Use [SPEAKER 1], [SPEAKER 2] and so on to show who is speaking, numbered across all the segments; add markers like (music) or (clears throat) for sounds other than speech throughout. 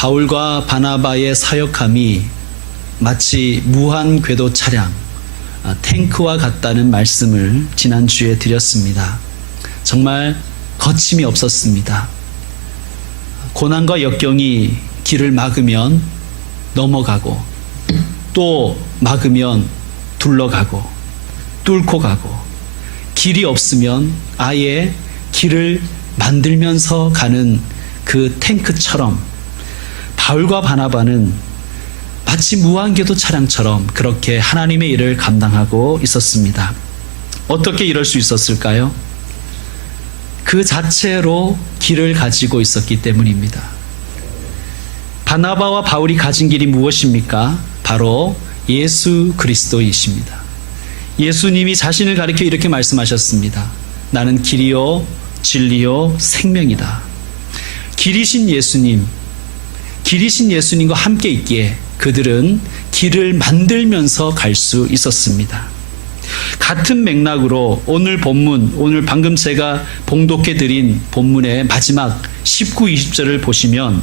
[SPEAKER 1] 바울과 바나바의 사역함이 마치 무한 궤도 차량, 아, 탱크와 같다는 말씀을 지난주에 드렸습니다. 정말 거침이 없었습니다. 고난과 역경이 길을 막으면 넘어가고 또 막으면 둘러가고 뚫고 가고 길이 없으면 아예 길을 만들면서 가는 그 탱크처럼 바울과 바나바는 마치 무한궤도 차량처럼 그렇게 하나님의 일을 감당하고 있었습니다. 어떻게 이럴 수 있었을까요? 그 자체로 길을 가지고 있었기 때문입니다. 바나바와 바울이 가진 길이 무엇입니까? 바로 예수 그리스도이십니다. 예수님이 자신을 가리켜 이렇게 말씀하셨습니다. 나는 길이요, 진리요, 생명이다. 길이신 예수님, 길이신 예수님과 함께 있기에 그들은 길을 만들면서 갈 수 있었습니다. 같은 맥락으로 오늘 본문, 오늘 방금 제가 봉독해 드린 본문의 마지막 19, 20절을 보시면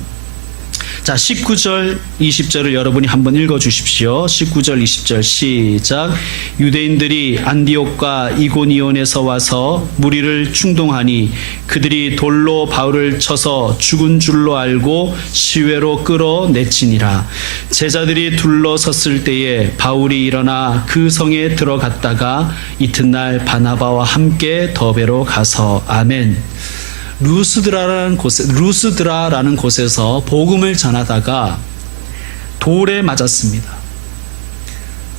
[SPEAKER 1] 자, 19절, 20절을 여러분이 한번 읽어 주십시오. 19절, 20절 시작. 유대인들이 안디옥과 이고니온에서 와서 무리를 충동하니 그들이 돌로 바울을 쳐서 죽은 줄로 알고 시외로 끌어내치니라. 제자들이 둘러섰을 때에 바울이 일어나 그 성에 들어갔다가 이튿날 바나바와 함께 더베로 가서 아멘. 루스드라라는 곳에 루스드라라는 곳에서 복음을 전하다가 돌에 맞았습니다.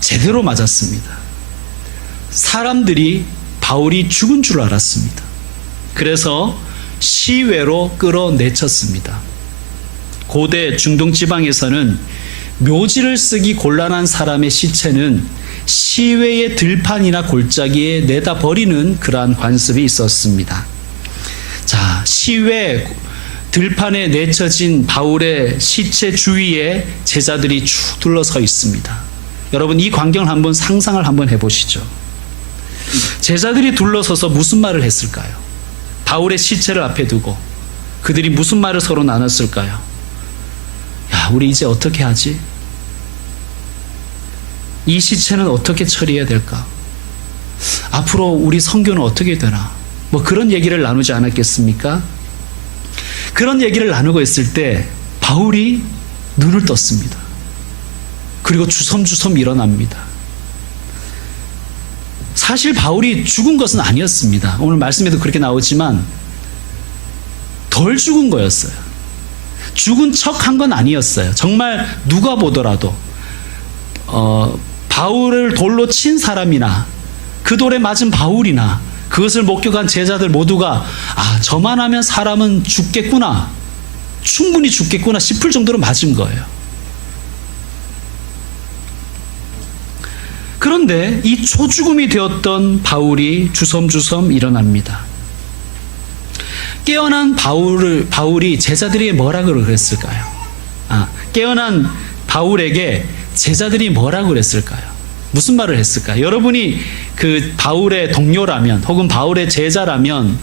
[SPEAKER 1] 제대로 맞았습니다. 사람들이 바울이 죽은 줄 알았습니다. 그래서 시외로 끌어내쳤습니다. 고대 중동 지방에서는 묘지를 쓰기 곤란한 사람의 시체는 시외의 들판이나 골짜기에 내다 버리는 그러한 관습이 있었습니다. 자, 시외 들판에 내쳐진 바울의 시체 주위에 제자들이 쭉 둘러서 있습니다. 여러분 이 광경을 한번 상상을 한번 해보시죠. 제자들이 둘러서서 무슨 말을 했을까요? 바울의 시체를 앞에 두고 그들이 무슨 말을 서로 나눴을까요? 야, 우리 이제 어떻게 하지? 이 시체는 어떻게 처리해야 될까? 앞으로 우리 성교는 어떻게 되나? 뭐 그런 얘기를 나누지 않았겠습니까? 그런 얘기를 나누고 있을 때 바울이 눈을 떴습니다. 그리고 주섬주섬 일어납니다. 사실 바울이 죽은 것은 아니었습니다. 오늘 말씀에도 그렇게 나오지만 덜 죽은 거였어요. 죽은 척 한 건 아니었어요. 정말 누가 보더라도 어, 바울을 돌로 친 사람이나 그 돌에 맞은 바울이나 그것을 목격한 제자들 모두가 아 저만 하면 사람은 죽겠구나 충분히 죽겠구나 싶을 정도로 맞은 거예요. 그런데 이 초죽음이 되었던 바울이 주섬주섬 일어납니다. 깨어난 바울을 바울이 제자들이 뭐라 그랬을까요? 아 깨어난 바울에게 제자들이 뭐라 그랬을까요? 무슨 말을 했을까요? 여러분이 그 바울의 동료라면 혹은 바울의 제자라면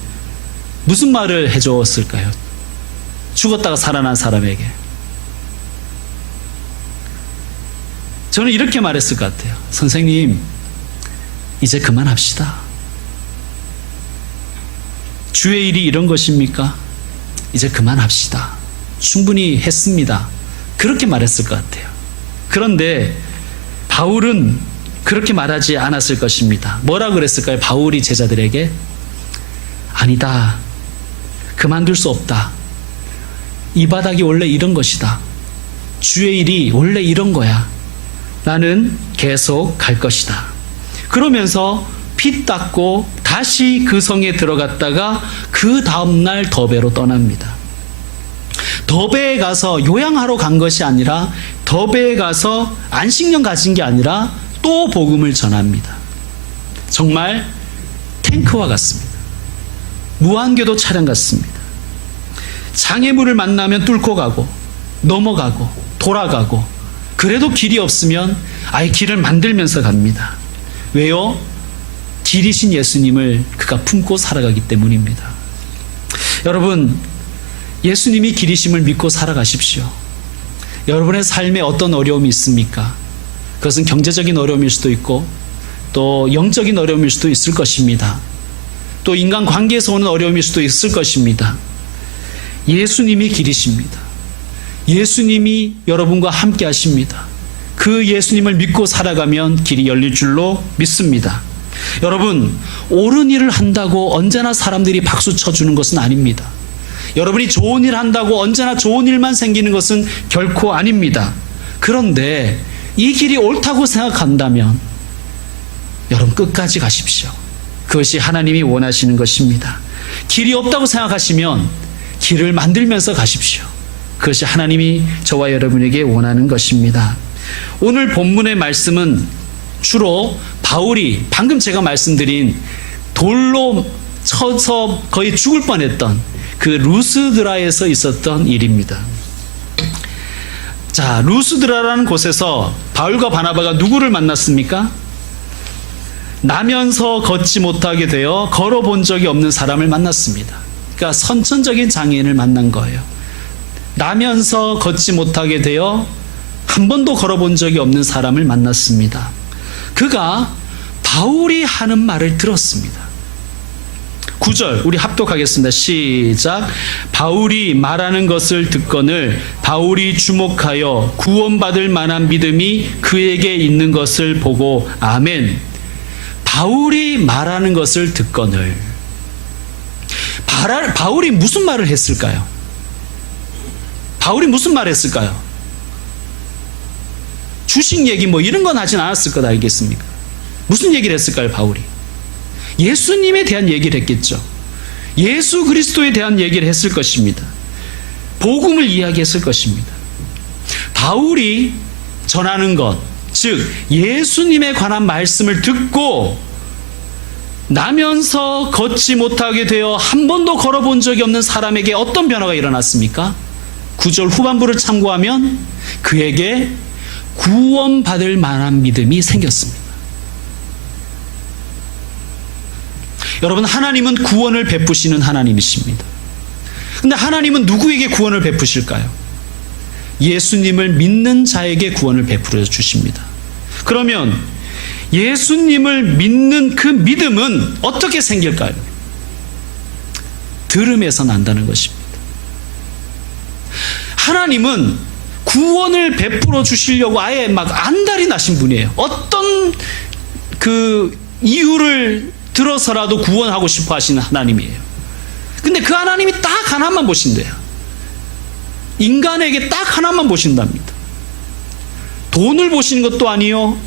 [SPEAKER 1] 무슨 말을 해줬을까요? 죽었다가 살아난 사람에게. 저는 이렇게 말했을 것 같아요. 선생님, 이제 그만합시다. 주의 일이 이런 것입니까? 이제 그만합시다. 충분히 했습니다. 그렇게 말했을 것 같아요. 그런데 바울은 그렇게 말하지 않았을 것입니다. 뭐라 그랬을까요? 바울이 제자들에게 아니다. 그만둘 수 없다. 이 바닥이 원래 이런 것이다. 주의 일이 원래 이런 거야. 나는 계속 갈 것이다. 그러면서 피 닦고 다시 그 성에 들어갔다가 그 다음날 더베로 떠납니다. 더베에 가서 요양하러 간 것이 아니라 더베에 가서 안식년 가진 게 아니라 또 복음을 전합니다. 정말 탱크와 같습니다. 무한궤도 차량 같습니다. 장애물을 만나면 뚫고 가고 넘어가고 돌아가고 그래도 길이 없으면 아예 길을 만들면서 갑니다. 왜요? 길이신 예수님을 그가 품고 살아가기 때문입니다. 여러분, 예수님이 길이심을 믿고 살아가십시오. 여러분의 삶에 어떤 어려움이 있습니까? 그것은 경제적인 어려움일 수도 있고 또 영적인 어려움일 수도 있을 것입니다. 또 인간 관계에서 오는 어려움일 수도 있을 것입니다. 예수님이 길이십니다. 예수님이 여러분과 함께 하십니다. 그 예수님을 믿고 살아가면 길이 열릴 줄로 믿습니다. 여러분, 옳은 일을 한다고 언제나 사람들이 박수 쳐주는 것은 아닙니다. 여러분이 좋은 일 한다고 언제나 좋은 일만 생기는 것은 결코 아닙니다. 그런데 이 길이 옳다고 생각한다면 여러분 끝까지 가십시오. 그것이 하나님이 원하시는 것입니다. 길이 없다고 생각하시면 길을 만들면서 가십시오. 그것이 하나님이 저와 여러분에게 원하는 것입니다. 오늘 본문의 말씀은 주로 바울이 방금 제가 말씀드린 돌로 쳐서 거의 죽을 뻔했던 그 루스드라에서 있었던 일입니다. 자, 루스드라라는 곳에서 바울과 바나바가 누구를 만났습니까? 나면서 걷지 못하게 되어 걸어본 적이 없는 사람을 만났습니다. 그러니까 선천적인 장애인을 만난 거예요. 나면서 걷지 못하게 되어 한 번도 걸어본 적이 없는 사람을 만났습니다. 그가 바울이 하는 말을 들었습니다. 9절 우리 합독하겠습니다. 시작. 바울이 말하는 것을 듣거늘 바울이 주목하여 구원받을 만한 믿음이 그에게 있는 것을 보고 아멘. 바울이 말하는 것을 바라- 바울이 무슨 말을 했을까요? 바울이 무슨 말을 했을까요? 주식 얘기 뭐 이런 건 하진 않았을 것 알겠습니까? 무슨 얘기를 했을까요, 바울이? 예수님에 대한 얘기를 했겠죠. 예수 그리스도에 대한 얘기를 했을 것입니다. 복음을 이야기했을 것입니다. 바울이 전하는 것, 즉 예수님에 관한 말씀을 듣고 나면서 걷지 못하게 되어 한 번도 걸어본 적이 없는 사람에게 어떤 변화가 일어났습니까? 구절 후반부를 참고하면 그에게 구원받을 만한 믿음이 생겼습니다. 여러분, 하나님은 구원을 베푸시는 하나님이십니다. 근데 하나님은 누구에게 구원을 베푸실까요? 예수님을 믿는 자에게 구원을 베풀어 주십니다. 그러면 예수님을 믿는 그 믿음은 어떻게 생길까요? 들음에서 난다는 것입니다. 하나님은 구원을 베풀어 주시려고 아예 막 안달이 나신 분이에요. 어떤 그 이유를 들어서라도 구원하고 싶어 하시는 하나님이에요. 근데 그 하나님이 딱 하나만 보신대요. 인간에게 딱 하나만 보신답니다. 돈을 보시는 것도 아니요.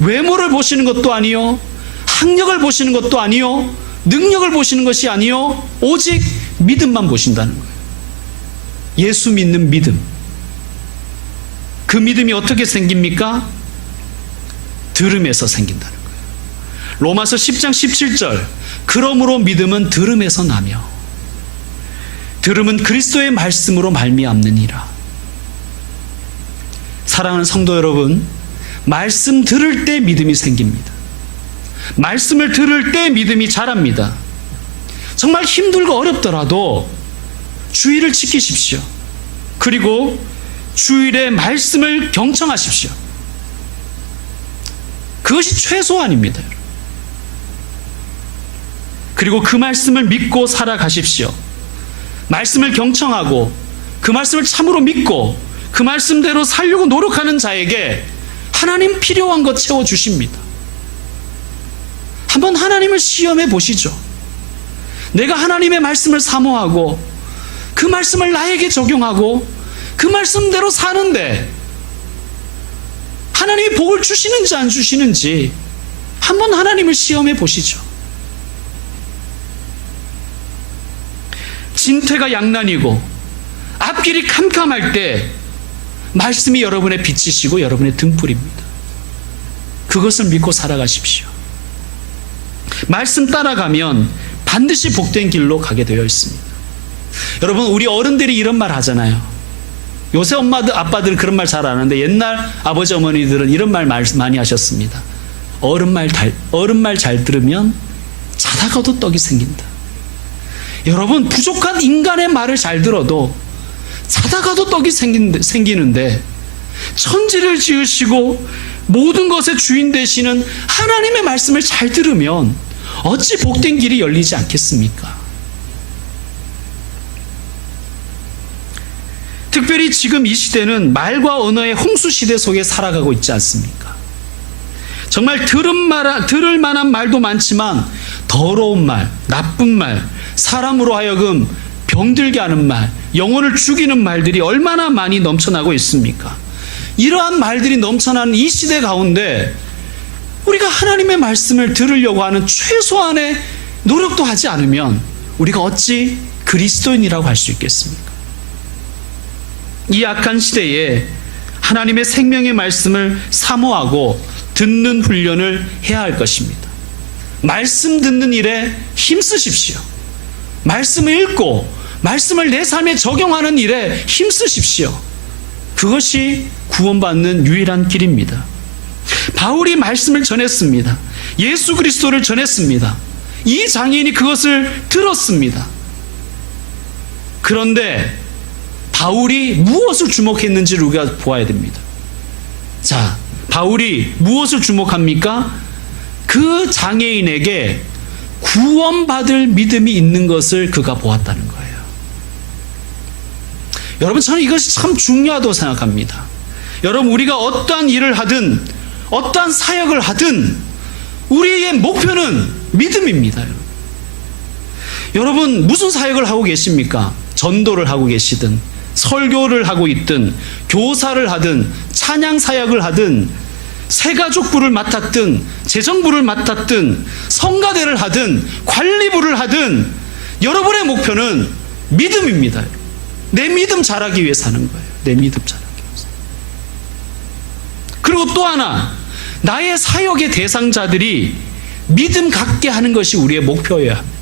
[SPEAKER 1] 외모를 보시는 것도 아니요. 학력을 보시는 것도 아니요. 능력을 보시는 것이 아니요. 오직 믿음만 보신다는 거예요. 예수 믿는 믿음. 그 믿음이 어떻게 생깁니까? 들음에서 생긴다는 거예요. 로마서 10장 17절. 그러므로 믿음은 들음에서 나며 들음은 그리스도의 말씀으로 말미암느니라. 사랑하는 성도 여러분, 말씀 들을 때 믿음이 생깁니다. 말씀을 들을 때 믿음이 자랍니다. 정말 힘들고 어렵더라도 주의를 지키십시오. 그리고 주일의 말씀을 경청하십시오. 그것이 최소한입니다. 그리고 그 말씀을 믿고 살아가십시오. 말씀을 경청하고 그 말씀을 참으로 믿고 그 말씀대로 살려고 노력하는 자에게 하나님 필요한 것 채워주십니다. 한번 하나님을 시험해 보시죠. 내가 하나님의 말씀을 사모하고 그 말씀을 나에게 적용하고 그 말씀대로 사는데 하나님이 복을 주시는지 안 주시는지 한번 하나님을 시험해 보시죠. 진퇴가 양난이고 앞길이 캄캄할 때 말씀이 여러분의 빛이시고 여러분의 등불입니다. 그것을 믿고 살아가십시오. 말씀 따라가면 반드시 복된 길로 가게 되어 있습니다. 여러분, 우리 어른들이 이런 말 하잖아요. 요새 엄마들, 아빠들은 그런 말 잘 안 하는데 옛날 아버지, 어머니들은 이런 말 많이 하셨습니다. 어른 말, 달, 어른 말 잘 들으면 자다가도 떡이 생긴다. 여러분, 부족한 인간의 말을 잘 들어도 자다가도 떡이 생기는데, 천지를 지으시고 모든 것의 주인 되시는 하나님의 말씀을 잘 들으면 어찌 복된 길이 열리지 않겠습니까? 특별히 지금 이 시대는 말과 언어의 홍수 시대 속에 살아가고 있지 않습니까? 정말 들은 말, 들을 만한 말도 많지만 더러운 말, 나쁜 말, 사람으로 하여금 병들게 하는 말, 영혼을 죽이는 말들이 얼마나 많이 넘쳐나고 있습니까? 이러한 말들이 넘쳐나는 이 시대 가운데 우리가 하나님의 말씀을 들으려고 하는 최소한의 노력도 하지 않으면 우리가 어찌 그리스도인이라고 할 수 있겠습니까? 이 악한 시대에 하나님의 생명의 말씀을 사모하고 듣는 훈련을 해야 할 것입니다. 말씀 듣는 일에 힘쓰십시오. 말씀을 읽고 말씀을 내 삶에 적용하는 일에 힘쓰십시오. 그것이 구원받는 유일한 길입니다. 바울이 말씀을 전했습니다. 예수 그리스도를 전했습니다. 이 장인이 그것을 들었습니다. 그런데 바울이 무엇을 주목했는지를 우리가 보아야 됩니다. 자, 바울이 무엇을 주목합니까? 그 장애인에게 구원받을 믿음이 있는 것을 그가 보았다는 거예요. 여러분, 저는 이것이 참 중요하다고 생각합니다. 여러분, 우리가 어떠한 일을 하든, 어떠한 사역을 하든, 우리의 목표는 믿음입니다. 여러분. 무슨 사역을 하고 계십니까? 전도를 하고 계시든, 설교를 하고 있든, 교사를 하든, 찬양 사역을 하든, 새가족부를 맡았든, 재정부를 맡았든, 성가대를 하든, 관리부를 하든, 여러분의 목표는 믿음입니다. 내 믿음 자라기 위해 사는 거예요. 내 믿음 자라기 위해서. 그리고 또 하나, 나의 사역의 대상자들이 믿음 갖게 하는 것이 우리의 합니다.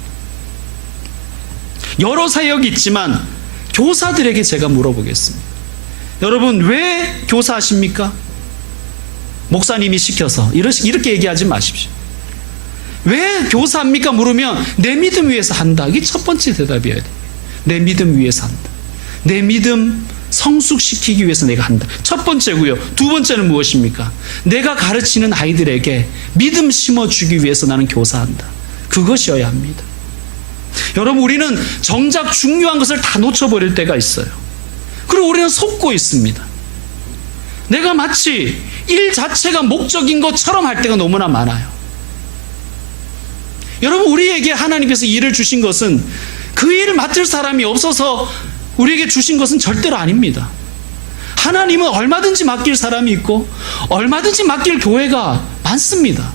[SPEAKER 1] 여러 사역이 있지만 교사들에게 제가 물어보겠습니다. 여러분, 왜 교사하십니까? 목사님이 시켜서. 이렇게 얘기하지 마십시오. 왜 교사합니까? 물으면 내 믿음 위해서 한다. 이게 첫 번째 대답이어야 돼. 내 믿음 위해서 한다. 내 믿음 성숙시키기 위해서 내가 한다. 첫 번째고요. 두 번째는 무엇입니까? 내가 가르치는 아이들에게 믿음 심어주기 위해서 나는 교사한다. 그것이어야 합니다. 여러분, 우리는 정작 중요한 것을 다 놓쳐버릴 때가 있어요. 그리고 우리는 속고 있습니다. 내가 마치 일 자체가 목적인 것처럼 할 때가 너무나 많아요. 여러분, 우리에게 하나님께서 일을 주신 것은 그 일을 맡을 사람이 없어서 우리에게 주신 것은 절대로 아닙니다. 하나님은 얼마든지 맡길 사람이 있고 얼마든지 맡길 교회가 많습니다.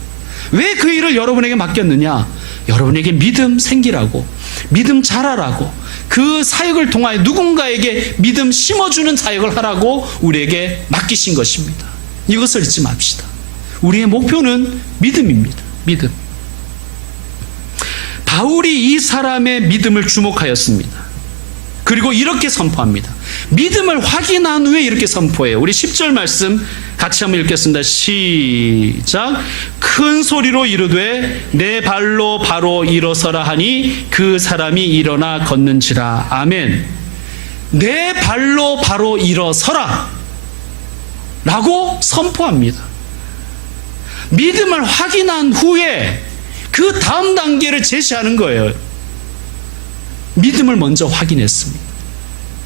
[SPEAKER 1] 왜 그 일을 여러분에게 맡겼느냐? 여러분에게 믿음 생기라고, 믿음 자라라고, 그 사역을 통하여 누군가에게 믿음 심어주는 사역을 하라고 우리에게 맡기신 것입니다. 이것을 잊지 맙시다. 우리의 목표는 믿음입니다. 믿음. 바울이 이 사람의 믿음을 주목하였습니다. 그리고 이렇게 선포합니다. 믿음을 확인한 후에 이렇게 선포해요. 우리 10절 말씀 같이 한번 읽겠습니다. 시작. 큰 소리로 이르되 내 발로 바로 일어서라 하니 그 사람이 일어나 걷는지라. 아멘. 내 발로 바로 일어서라. 라고 선포합니다. 믿음을 확인한 후에 그 다음 단계를 제시하는 거예요. 믿음을 먼저 확인했습니다.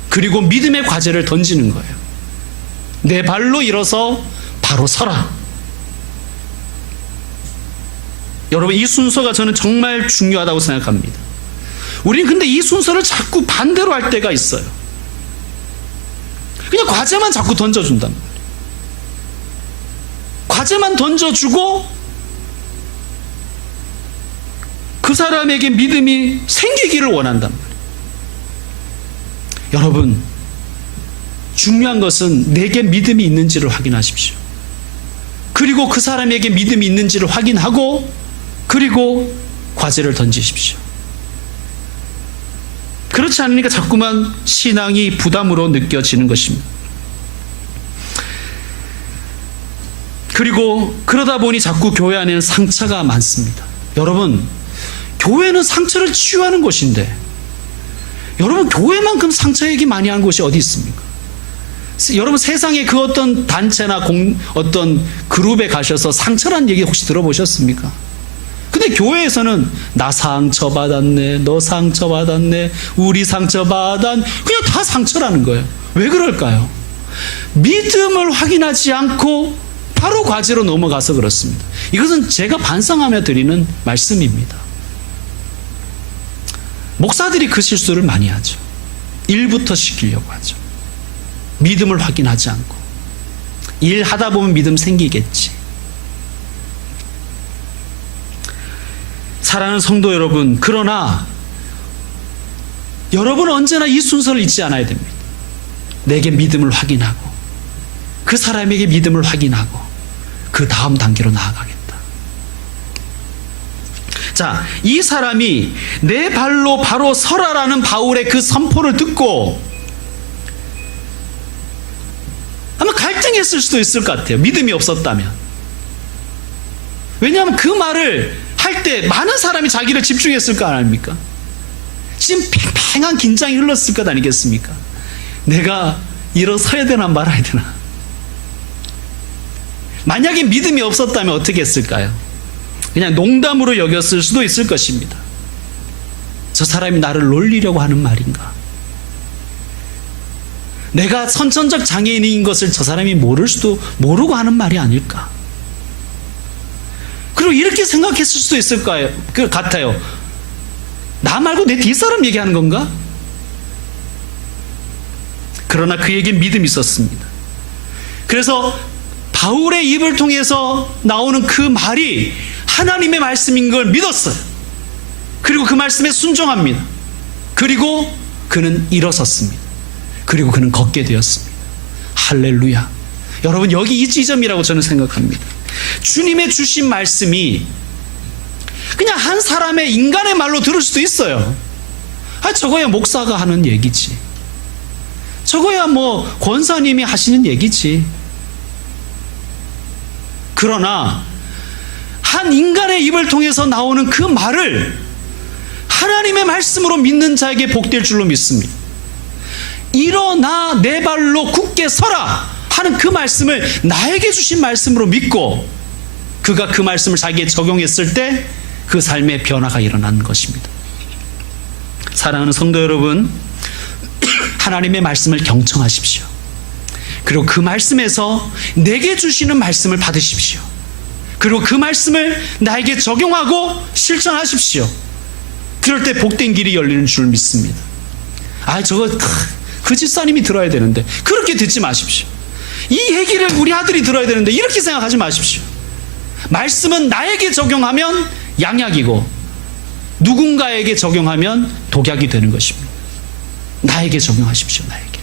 [SPEAKER 1] 그리고 믿음의 과제를 던지는 거예요. 내 발로 일어서 바로 서라. 여러분, 이 순서가 저는 정말 중요하다고 생각합니다. 우리는 근데 이 순서를 자꾸 반대로 할 때가 있어요. 그냥 과제만 자꾸 던져준단 말이에요. 과제만 던져주고 그 사람에게 믿음이 생기기를 원한단 말이에요. 여러분, 중요한 것은 내게 믿음이 있는지를 확인하십시오. 그리고 그 사람에게 믿음이 있는지를 확인하고, 그리고 과제를 던지십시오. 그렇지 않으니까 자꾸만 신앙이 부담으로 느껴지는 것입니다. 그리고 그러다 보니 자꾸 교회 안에는 상처가 많습니다. 여러분, 교회는 상처를 치유하는 곳인데, 여러분 교회만큼 상처 얘기 많이 하는 곳이 어디 있습니까? 세- 여러분 세상에 그 어떤 단체나 공, 어떤 그룹에 가셔서 상처란 얘기 혹시 들어보셨습니까? 근데 교회에서는 나 상처 받았네, 너 상처 받았네, 우리 상처 받았, 그냥 다 상처라는 거예요. 왜 그럴까요? 믿음을 확인하지 않고 바로 과제로 넘어가서 그렇습니다. 이것은 제가 반성하며 드리는 말씀입니다. 목사들이 그 실수를 많이 하죠. 일부터 시키려고 하죠. 믿음을 확인하지 않고. 일 하다 보면 믿음 생기겠지. 사랑하는 성도 여러분, 그러나 여러분은 언제나 이 순서를 잊지 않아야 됩니다. 내게 믿음을 확인하고, 그 사람에게 믿음을 확인하고, 그 다음 단계로 나아가겠다. 자, 이 사람이 내 발로 바로 서라라는 바울의 그 선포를 듣고 아마 갈등했을 수도 있을 것 같아요. 믿음이 없었다면. 왜냐하면 그 말을 할 때 많은 사람이 자기를 집중했을 거 아닙니까? 지금 팽팽한 긴장이 흘렀을 것 아니겠습니까? 내가 일어서야 되나 말아야 되나? 만약에 믿음이 없었다면 어떻게 했을까요? 그냥 농담으로 여겼을 수도 있을 것입니다. 저 사람이 나를 놀리려고 하는 말인가? 내가 선천적 장애인인 것을 저 사람이 모를 수도 모르고 하는 말이 아닐까? 그리고 이렇게 생각했을 수도 있을 까요 그 같아요. 나 말고 내 뒷사람 얘기하는 건가? 그러나 그에게 믿음이 있었습니다. 그래서 바울의 입을 통해서 나오는 그 말이 하나님의 말씀인 걸 믿었어요. 그리고 그 말씀에 순종합니다. 그리고 그는 일어섰습니다. 그리고 그는 걷게 되었습니다. 할렐루야. 여러분, 여기 이 지점이라고 저는 생각합니다. 주님의 주신 말씀이 그냥 한 사람의 인간의 말로 들을 수도 있어요. 아, 저거야 목사가 하는 얘기지. 저거야 뭐 권사님이 하시는 얘기지. 그러나 한 인간의 입을 통해서 나오는 그 말을 하나님의 말씀으로 믿는 자에게 복될 줄로 믿습니다. 일어나 내 발로 굳게 서라 하는 그 말씀을 나에게 주신 말씀으로 믿고 그가 그 말씀을 자기에 적용했을 때 그 삶의 변화가 일어나는 것입니다. 사랑하는 성도 여러분, (clears throat) 하나님의 말씀을 경청하십시오. 그리고 그 말씀에서 내게 주시는 말씀을 받으십시오. 그리고 그 말씀을 나에게 적용하고 실천하십시오. 그럴 때 복된 길이 열리는 줄 믿습니다. 아, 저거 크, 그 집사님이 들어야 되는데 그렇게 듣지 마십시오. 이 얘기를 우리 아들이 들어야 되는데 이렇게 생각하지 마십시오. 말씀은 나에게 적용하면 양약이고 누군가에게 적용하면 독약이 되는 것입니다. 나에게 적용하십시오. 나에게.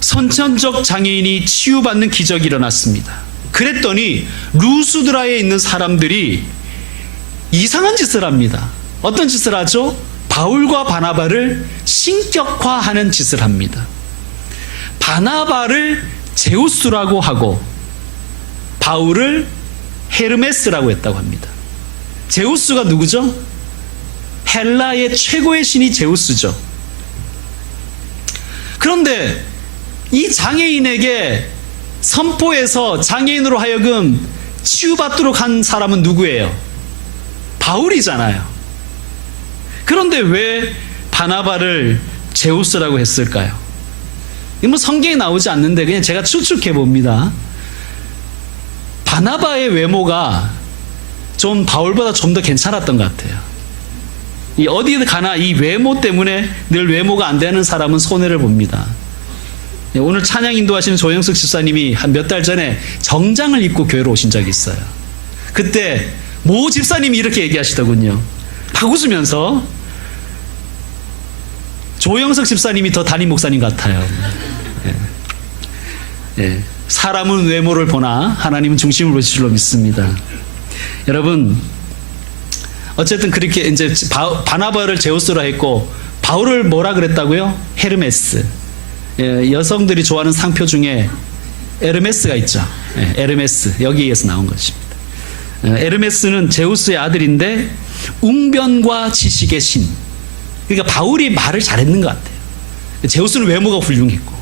[SPEAKER 1] 선천적 장애인이 치유받는 기적이 일어났습니다. 그랬더니 루스드라에 있는 사람들이 이상한 짓을 합니다. 어떤 짓을 하죠? 바울과 바나바를 신격화하는 짓을 합니다. 바나바를 제우스라고 하고 바울을 헤르메스라고 했다고 합니다. 제우스가 누구죠? 헬라의 최고의 신이 제우스죠. 그런데 이 장애인에게 선포해서 장애인으로 하여금 치유받도록 한 사람은 누구예요? 바울이잖아요. 그런데 왜 바나바를 제우스라고 했을까요? 뭐 성경에 나오지 않는데 그냥 제가 추측해 봅니다. 바나바의 외모가 좀 바울보다 좀 더 괜찮았던 것 같아요. 이 어디 가나 이 외모 때문에 늘 외모가 안 되는 사람은 손해를 봅니다. 예, 오늘 찬양 인도하시는 조영석 집사님이 한 몇 달 전에 정장을 입고 교회로 오신 적이 있어요. 그때 모 집사님이 이렇게 얘기하시더군요. 막 웃으면서 조영석 집사님이 더 담임 목사님 같아요. 예. 예. 사람은 외모를 보나 하나님은 중심을 보실 줄로 믿습니다. 여러분 어쨌든 그렇게 이제 바, 바나바를 제우스라 했고 바울을 뭐라 그랬다고요? 헤르메스. 예, 여성들이 좋아하는 상표 중에 에르메스가 있죠. 예, 에르메스 여기에서 나온 것입니다. 예, 에르메스는 제우스의 아들인데 웅변과 지식의 신. 그러니까 바울이 말을 잘했는 것 같아요. 제우스는 외모가 훌륭했고.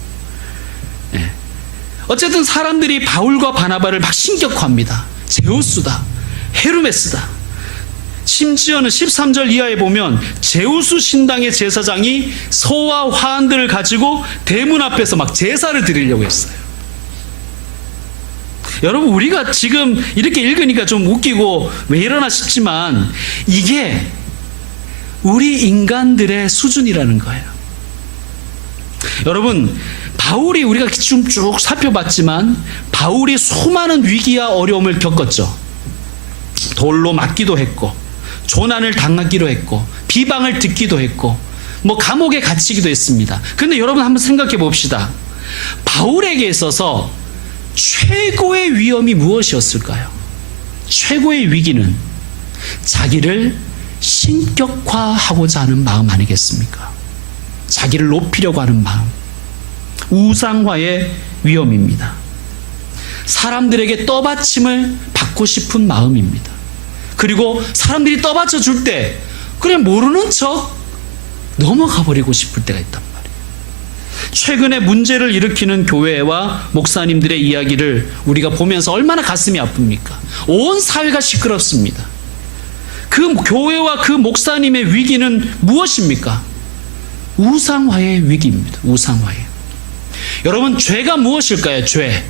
[SPEAKER 1] 예. 어쨌든 사람들이 바울과 바나바를 막 신격화합니다. 제우스다. 헤르메스다. 심지어는 13절 이하에 보면 제우스 신당의 제사장이 소와 화환들을 가지고 대문 앞에서 막 제사를 드리려고 했어요. 여러분 우리가 지금 이렇게 읽으니까 좀 웃기고 왜 이러나 싶지만 이게 우리 인간들의 수준이라는 거예요. 여러분 바울이 우리가 좀쭉 살펴봤지만 바울이 수많은 위기와 어려움을 겪었죠. 돌로 맞기도 했고 조난을 당하기도 했고 비방을 듣기도 했고 뭐 감옥에 갇히기도 했습니다. 근데 여러분 한번 생각해 봅시다. 바울에게 있어서 최고의 위험이 무엇이었을까요? 최고의 위기는 자기를 신격화하고자 하는 마음 아니겠습니까? 자기를 높이려고 하는 마음. 우상화의 위험입니다. 사람들에게 떠받침을 받고 싶은 마음입니다. 그리고 사람들이 떠받쳐 줄 때 그냥 모르는 척 넘어가 버리고 싶을 때가 있단 말이에요. 최근에 문제를 일으키는 교회와 목사님들의 이야기를 우리가 보면서 얼마나 가슴이 아픕니까? 온 사회가 시끄럽습니다. 그 교회와 그 목사님의 위기는 무엇입니까? 우상화의 위기입니다. 우상화의. 여러분, 죄가 무엇일까요? 죄.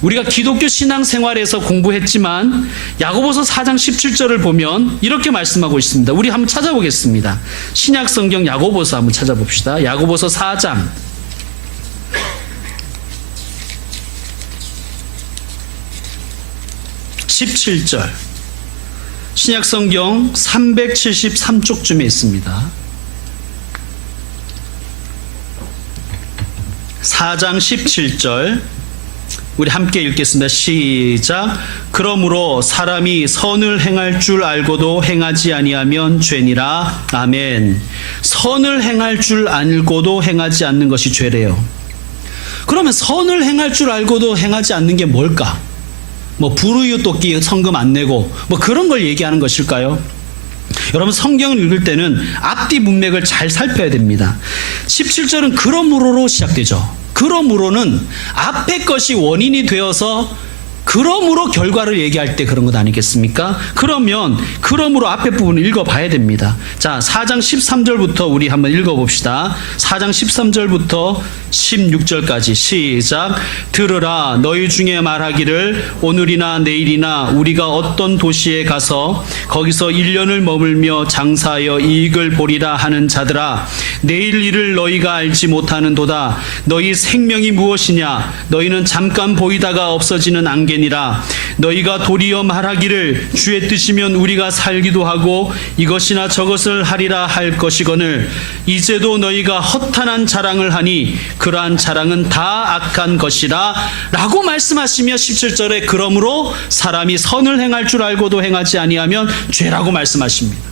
[SPEAKER 1] 우리가 기독교 신앙 생활에서 공부했지만 야고보서 4장 17절을 보면 이렇게 말씀하고 있습니다. 우리 한번 찾아보겠습니다. 신약 성경 야고보서 한번 찾아봅시다. 야고보서 4장 17절. 신약 성경 373쪽쯤에 있습니다. 4장 17절 우리 함께 읽겠습니다. 시작. 그러므로 사람이 선을 행할 줄 알고도 행하지 아니하면 죄니라. 아멘. 선을 행할 줄 알고도 행하지 않는 것이 죄래요. 그러면 선을 행할 줄 알고도 행하지 않는 게 뭘까? 뭐 불우유 돕기 성금 안 내고 뭐 그런 걸 얘기하는 것일까요? 여러분 성경을 읽을 때는 앞뒤 문맥을 잘 살펴야 됩니다. 17절은 그러므로로 시작되죠. 그러므로는 앞에 것이 원인이 되어서 그러므로 결과를 얘기할 때 그런 것 아니겠습니까? 그러면 그러므로 앞에 부분을 읽어봐야 됩니다. 자, 4장 13절부터 우리 한번 읽어봅시다. 4장 13절부터 16절까지 시작. 들으라 너희 중에 말하기를 오늘이나 내일이나 우리가 어떤 도시에 가서 거기서 1년을 머물며 장사하여 이익을 보리라 하는 자들아 내일 일을 너희가 알지 못하는도다 너희 생명이 무엇이냐 너희는 잠깐 보이다가 없어지는 안개 니라 너희가 도리어 말하기를 주의 뜻이면 우리가 살기도 하고 이것이나 저것을 하리라 할 것이거늘 이제도 너희가 허탄한 자랑을 하니 그러한 자랑은 다 악한 것이라 라고 말씀하시며 17절에 그러므로 사람이 선을 행할 줄 알고도 행하지 아니하면 죄라고 말씀하십니다.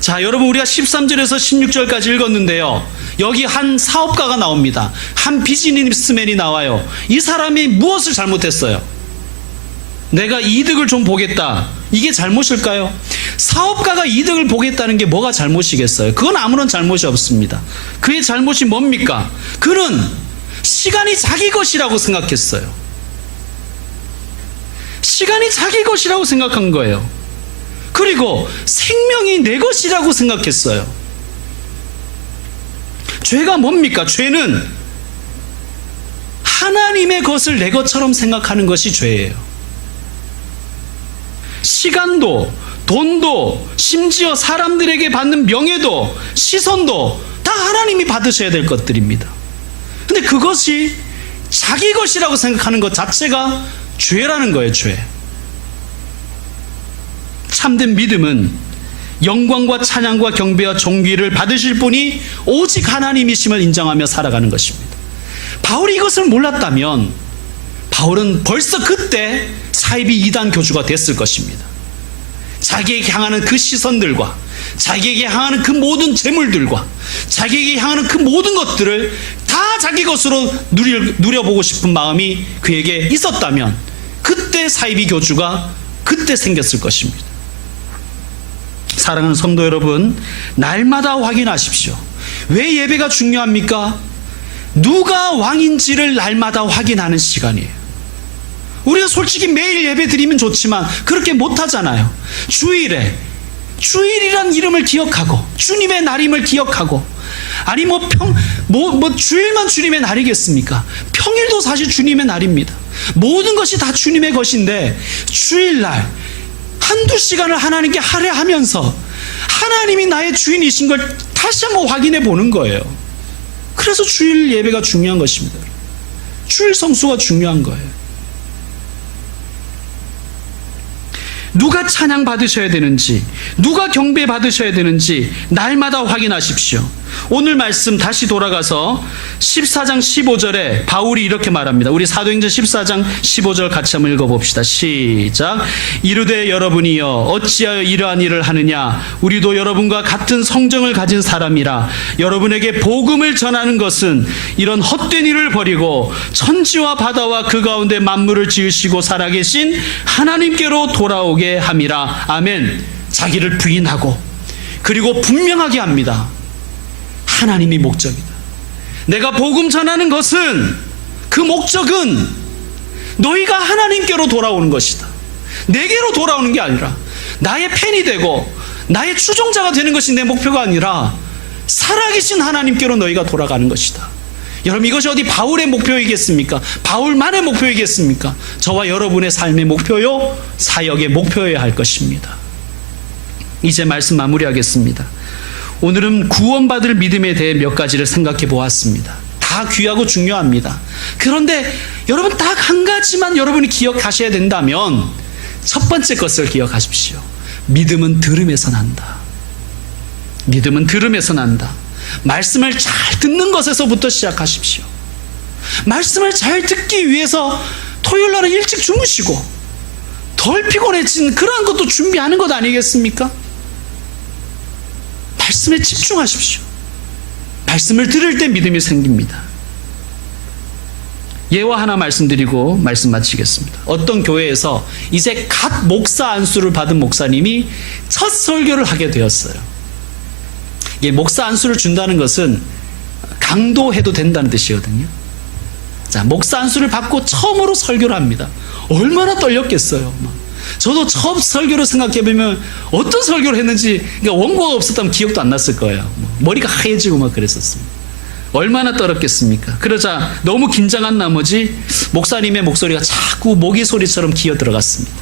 [SPEAKER 1] 자, 여러분 우리가 13절에서 16절까지 읽었는데요. 여기 한 사업가가 나옵니다. 한 비즈니스맨이 나와요. 이 사람이 무엇을 잘못했어요? 내가 이득을 좀 보겠다. 이게 잘못일까요? 사업가가 이득을 보겠다는 게 뭐가 잘못이겠어요? 그건 아무런 잘못이 없습니다. 그의 잘못이 뭡니까? 그는 시간이 자기 것이라고 생각했어요. 시간이 자기 것이라고 생각한 거예요. 그리고 생명이 내 것이라고 생각했어요. 죄가 뭡니까? 죄는 하나님의 것을 내 것처럼 생각하는 것이 죄예요. 시간도, 돈도, 심지어 사람들에게 받는 명예도, 시선도 다 하나님이 받으셔야 될 것들입니다. 근데 그것이 자기 것이라고 생각하는 것 자체가 죄라는 거예요, 죄. 참된 믿음은 영광과 찬양과 경배와 존귀를 받으실 분이 오직 하나님이심을 인정하며 살아가는 것입니다. 바울이 이것을 몰랐다면 바울은 벌써 그때 사이비 이단 교주가 됐을 것입니다. 자기에게 향하는 그 시선들과 자기에게 향하는 그 모든 재물들과 자기에게 향하는 그 모든 것들을 다 자기 것으로 누려, 누려보고 싶은 마음이 그에게 있었다면 그때 사이비 교주가 그때 생겼을 것입니다. 사랑하는 성도 여러분, 날마다 확인하십시오. 왜 예배가 중요합니까? 누가 왕인지를 날마다 확인하는 시간이에요. 우리가 솔직히 매일 예배 드리면 좋지만 그렇게 못 하잖아요. 주일에 주일이란 이름을 기억하고 주님의 날임을 기억하고 아니 뭐 평 뭐 뭐 주일만 주님의 날이겠습니까? 평일도 사실 주님의 날입니다. 모든 것이 다 주님의 것인데 주일날 한두 시간을 하나님께 할애하면서 하나님이 나의 주인이신 걸 다시 한번 확인해 보는 거예요. 그래서 주일 예배가 중요한 것입니다. 주일 성수가 중요한 거예요. 누가 찬양 받으셔야 되는지, 누가 경배 받으셔야 되는지 날마다 확인하십시오. 오늘 말씀 다시 돌아가서 14장 15절에 바울이 이렇게 말합니다. 우리 사도행전 14장 15절 같이 한번 읽어봅시다. 시작. 이르되 여러분이여 어찌하여 이러한 일을 하느냐? 우리도 여러분과 같은 성정을 가진 사람이라 여러분에게 복음을 전하는 것은 이런 헛된 일을 버리고 천지와 바다와 그 가운데 만물을 지으시고 살아계신 하나님께로 돌아오게 함이라. 아멘. 자기를 부인하고 그리고 분명하게 합니다. 하나님이 목적이다. 내가 복음 전하는 것은 그 목적은 너희가 하나님께로 돌아오는 것이다. 내게로 돌아오는 게 아니라 나의 팬이 되고 나의 추종자가 되는 것이 내 목표가 아니라 살아계신 하나님께로 너희가 돌아가는 것이다. 여러분 이것이 어디 바울의 목표이겠습니까? 바울만의 목표이겠습니까? 저와 여러분의 삶의 목표요, 사역의 목표여야 할 것입니다. 이제 말씀 마무리하겠습니다. 오늘은 구원받을 믿음에 대해 몇 가지를 생각해 보았습니다. 다 귀하고 중요합니다. 그런데 여러분 딱 한 가지만 여러분이 기억하셔야 된다면 첫 번째 것을 기억하십시오. 믿음은 들음에서 난다. 믿음은 들음에서 난다. 말씀을 잘 듣는 것에서부터 시작하십시오. 말씀을 잘 듣기 위해서 토요일 날은 일찍 주무시고 덜 피곤해진 그러한 것도 준비하는 것 아니겠습니까? 말씀에 집중하십시오. 말씀을 들을 때 믿음이 생깁니다. 예화 하나 말씀드리고 말씀 마치겠습니다. 어떤 교회에서 이제 갓 목사 안수를 받은 목사님이 첫 설교를 하게 되었어요. 예, 목사 안수를 준다는 것은 강도해도 된다는 뜻이거든요. 자, 목사 안수를 받고 처음으로 설교를 합니다. 얼마나 떨렸겠어요. 막. 저도 처음 설교를 생각해보면 어떤 설교를 했는지 그러니까 원고가 없었다면 기억도 안 났을 거예요. 뭐 머리가 하얘지고 막 그랬었습니다. 얼마나 떨었겠습니까? 그러자 너무 긴장한 나머지 목사님의 목소리가 자꾸 모기 소리처럼 기어 들어갔습니다.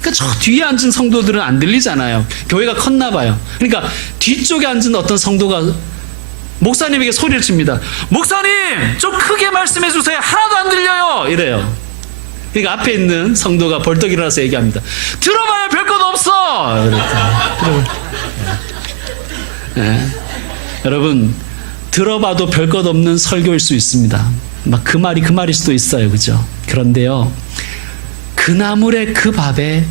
[SPEAKER 1] 그러니까 저 뒤에 앉은 성도들은 안 들리잖아요. 교회가 컸나 봐요. 그러니까 뒤쪽에 앉은 어떤 성도가 목사님에게 소리를 칩니다. 목사님, 좀 크게 말씀해 주세요. 하나도 안 들려요. 이래요. 그러니까 앞에 있는 성도가 벌떡 일어나서 얘기합니다. 들어봐야 별 것 없어. 예. 여러분 들어봐도 별 것 없는 설교일 수 있습니다. 막 그 말이 그 말일 수도 있어요, 그죠? 그런데요, 그 나물의 그 밥에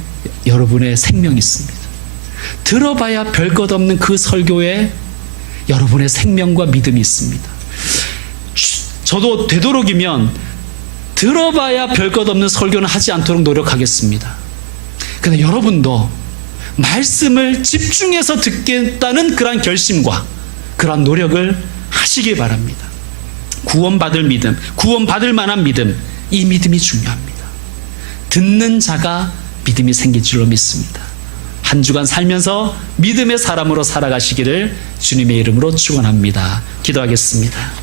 [SPEAKER 1] 여러분의 생명이 있습니다. 들어봐야 별 것 없는 그 설교에 여러분의 생명과 믿음이 있습니다. 저도 되도록이면 들어봐야 별것 없는 설교는 하지 않도록 노력하겠습니다. 근데 여러분도 말씀을 집중해서 듣겠다는 그러한 결심과 그러한 노력을 하시기 바랍니다. 구원받을 믿음, 구원받을 만한 믿음, 이 믿음이 중요합니다. 듣는 자가 믿음이 생길 줄로 믿습니다. 한 주간 살면서 믿음의 사람으로 살아가시기를 주님의 이름으로 축원합니다. 기도하겠습니다.